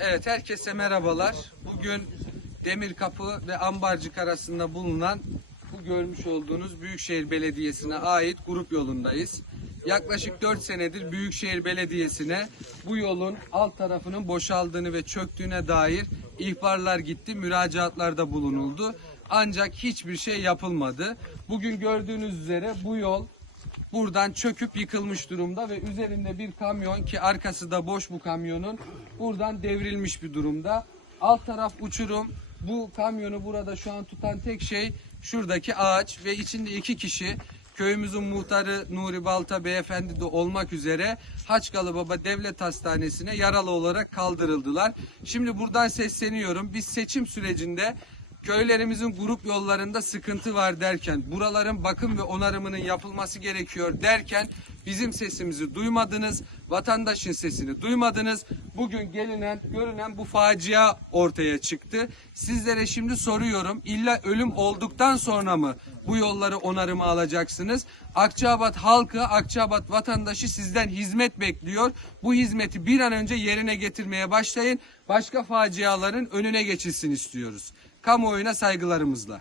Evet herkese merhabalar. Bugün Demirkapı ve Ambarcık arasında bulunan bu görmüş olduğunuz Büyükşehir Belediyesi'ne ait grup yolundayız. Yaklaşık 4 senedir Büyükşehir Belediyesi'ne bu yolun alt tarafının boşaldığını ve çöktüğüne dair ihbarlar gitti, müracaatlarda bulunuldu. Ancak hiçbir şey yapılmadı. Bugün gördüğünüz üzere bu yol buradan çöküp yıkılmış durumda ve üzerinde bir kamyon ki arkası da boş bu kamyonun buradan devrilmiş bir durumda. Alt taraf uçurum. Bu kamyonu burada şu an tutan tek şey şuradaki ağaç ve içinde iki kişi köyümüzün muhtarı Nuri Balta beyefendi de olmak üzere Haçkalı Baba Devlet Hastanesi'ne yaralı olarak kaldırıldılar. Şimdi buradan sesleniyorum. Biz seçim sürecinde köylerimizin grup yollarında sıkıntı var derken, buraların bakım ve onarımının yapılması gerekiyor derken bizim sesimizi duymadınız, vatandaşın sesini duymadınız. Bugün gelinen, görünen bu facia ortaya çıktı. Sizlere şimdi soruyorum, illa ölüm olduktan sonra mı bu yolları onarıma alacaksınız? Akçabat halkı, Akçabat vatandaşı sizden hizmet bekliyor. Bu hizmeti bir an önce yerine getirmeye başlayın. Başka faciaların önüne geçilsin istiyoruz. Kamuoyuna saygılarımızla.